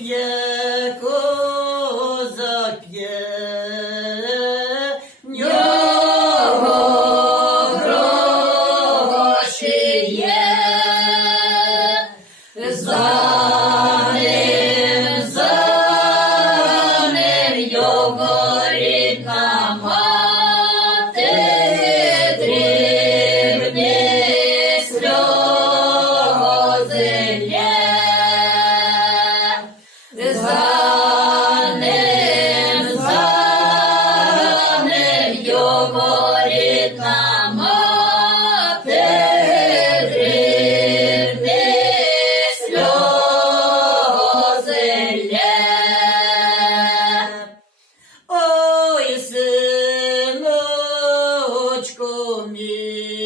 yeah. рідна материни сльози лє. Ой, синочко мій,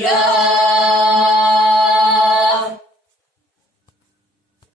yeah.